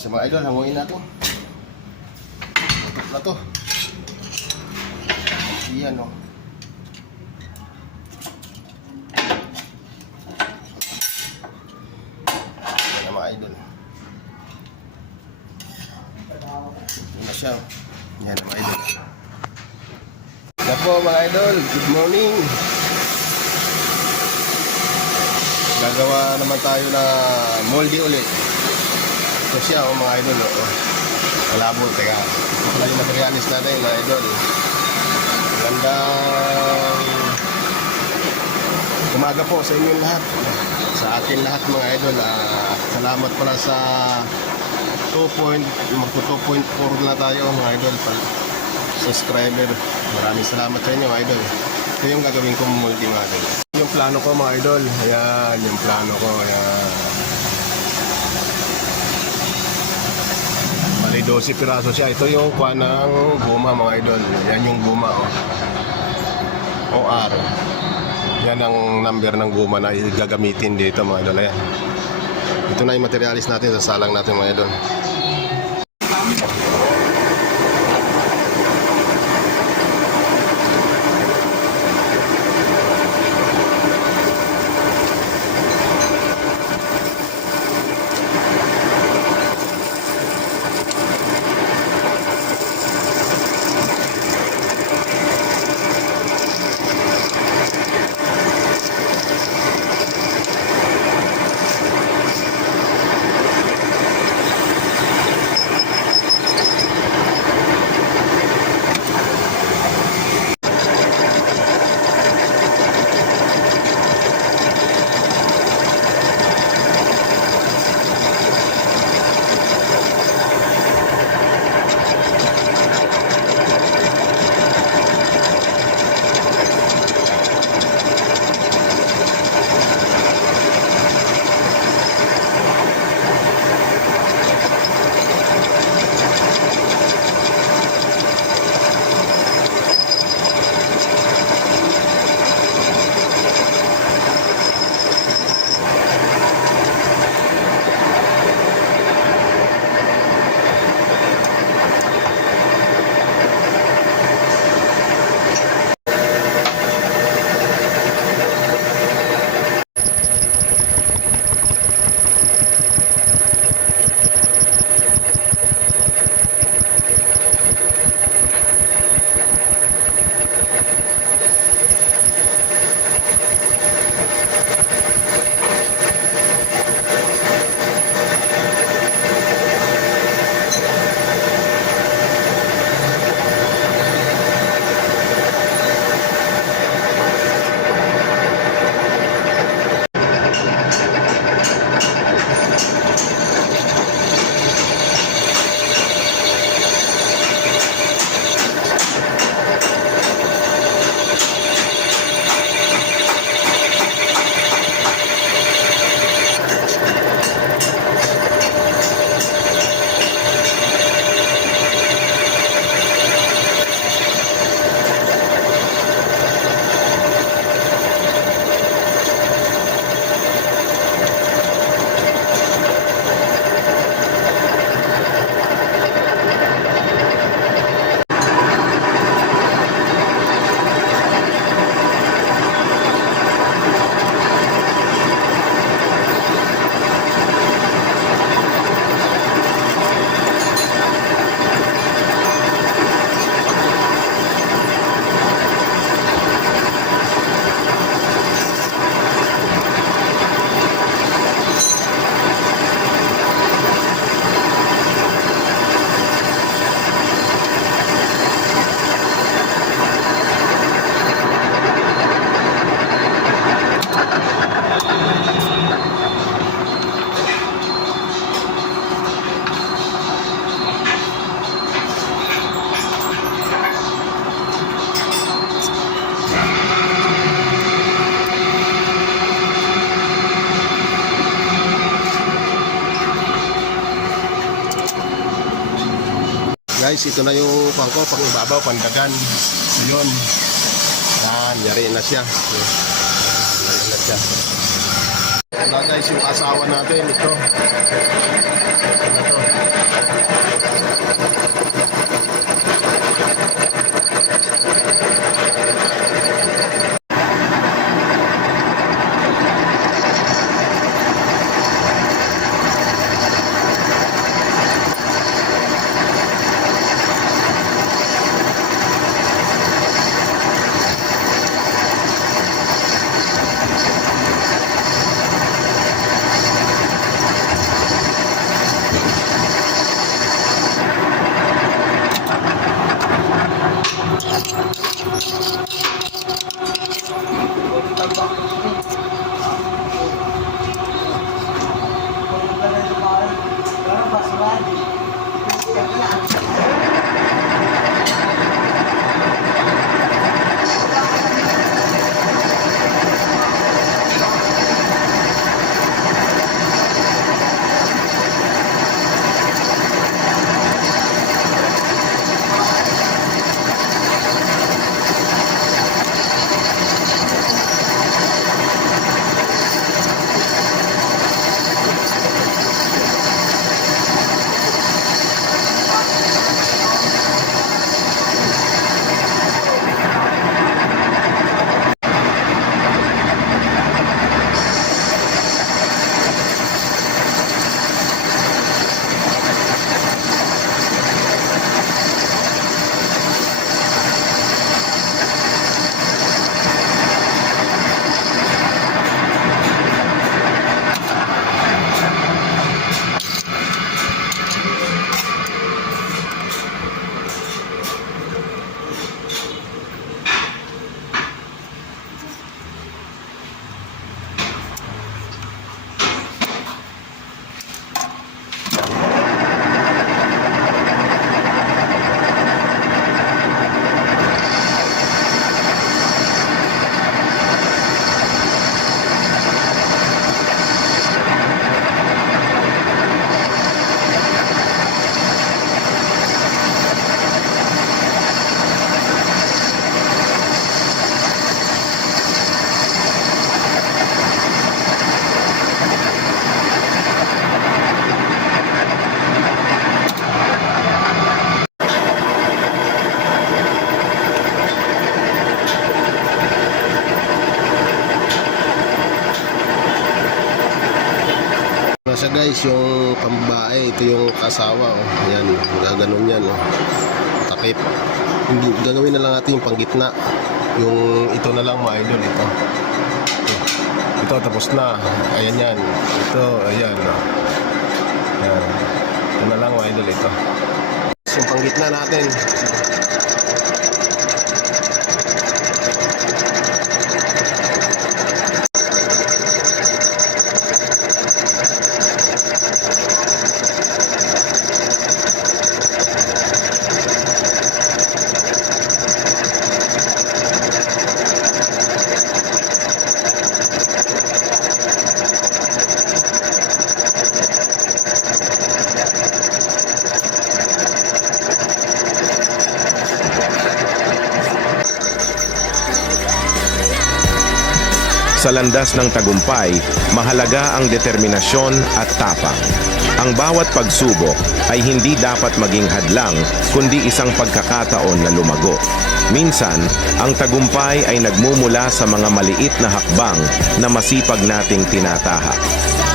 Sa mga idol, hanguin na to. Tutok na to. Iyan o. Yan na mga idol. Yan na siya. Yan na mga idol. Yan po mga idol. Good morning. Gagawa naman tayo na moldy ulit. Ito siya mga idol. Malabo. Teka. Ito pala yung materialis natin mga idol. Magandang umaga po sa inyo lahat. Sa atin lahat mga idol. Salamat pala sa 2.4 na tayo mga idol. Subscriber. Maraming salamat sa inyo mga idol. Ito yung gagawin kong multi mga idol. Yung plano ko mga idol. Ayan yung plano ko. Ayan. Mali 12 piraso siya. Ito yung kuha ng guma mga idol. Yan yung guma OR. Yan ang number ng guma na gagamitin dito mga idol. Ayan. Ito na yung materialis natin. Sasalang natin mga idol. Guys, ito na yung pangko, pang ibabaw, pandagan. Yun. Yan, yari na siya. Yari na siya. Ito guys, yung asawa natin, ito. Ito na to. Siya guys, yung pambae, ito yung kasawa, oh. Ayan, gaganon yan, oh. Takip. Hindi, gagawin na lang natin yung panggitna. Yung ito na lang mga idol, ito. Ito, tapos na. Ayan yan. Ito, ayan, oh. Ayan. Ito na lang mga idol, ito. Yung panggitna natin. Sa landas ng tagumpay, mahalaga ang determinasyon at tapang. Ang bawat pagsubok ay hindi dapat maging hadlang, kundi isang pagkakataon na lumago. Minsan, ang tagumpay ay nagmumula sa mga maliit na hakbang na masipag nating tinatahak.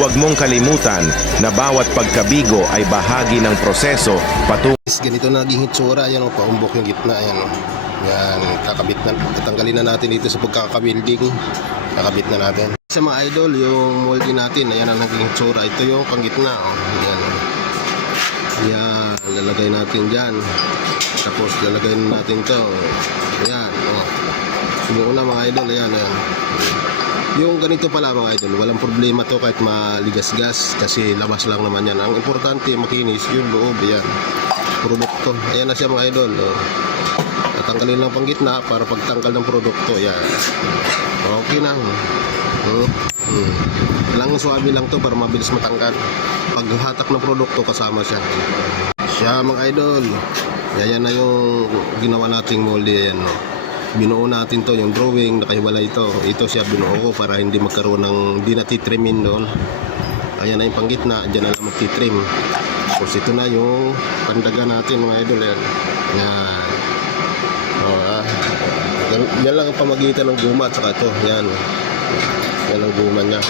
Huwag mong kalimutan na bawat pagkabigo ay bahagi ng proseso patungo. Ganito na naging hitsura, ayan, oh, paumbok yung gitna, ayan, oh. Yan, kakabit na, tatanggalin na natin dito sa pagkakabuilding. Kakabit na natin. Sa mga idol, yung molding natin, ayan ang naging hitsura. Ito yung panggitna, oh. Yan. Yan, lalagay natin dyan. Tapos lalagay natin to. Ayan, oh. Yung una mga idol, ayan, ayan. Yung ganito pala mga idol, walang problema to kahit maligas-gas kasi labas lang naman yan. Ang importante, makinis yung loob, ayan. Produkto. Ayan na siya mga idol, oh. Tatanggalin lang panggitna para pagtanggal ng produkto, ayan. Okay na. Lang suwabe lang to para mabilis matanggal. Paghatak ng produkto kasama siya. Siya mga idol. Yan na yung ginawa nating molde, ayan, no. Binuo natin to, yung drawing nakahiwalay ito. Ito siya binuo ko para hindi magkaroon ng hindi natitrimin doon. Ayan na yung panggitna, diyan na lang magtitrim. Tapos ito na yung pandaga natin mga idol, yan. Yan. Yan lang ang pamagitan ng guma at saka ito. Yan. Yan ang guma niya.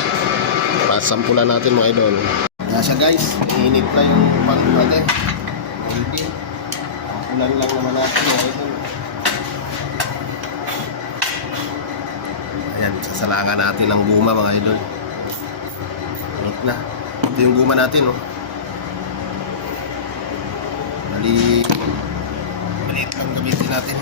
Pasampulan natin mga idol. Yan siya guys. Init na yung pan natin. Hindi. Sampulan lang naman natin mga idol. Ayan. Sasalangan natin ang guma mga idol. Init na. Ito yung guma natin, oh. Maliit ang gamitin natin.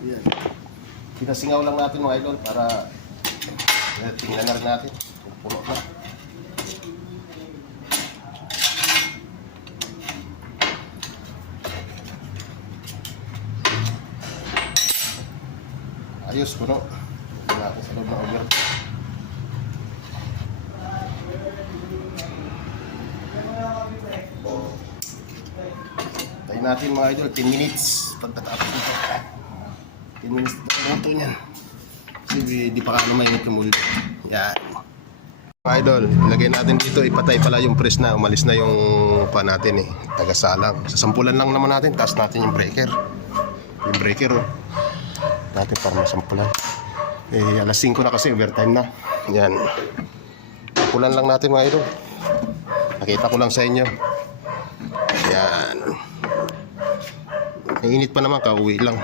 Yan. Pinasingaw lang natin mga idol para tingnan na rin natin kung puno na. Ayos, puno. Tingnan natin sa loob ng auger. Tayo natin mga idol, 10 minutes pagkatapos nito. 10 minutes na luto niyan. Kasi di pa ka naman init yung multo. Yan. Mga idol, ilagay natin dito, ipatay pala yung press na, umalis na yung pa natin eh. Tagasalang. Sasampulan lang naman natin, taas natin yung breaker. Yung breaker, oh. Natin para masampulan. Eh, alas 5 na kasi, overtime na. Yan. Sampulan lang natin mga idol. Nakita ko lang sa inyo. Yan. Init pa naman, kauwi lang.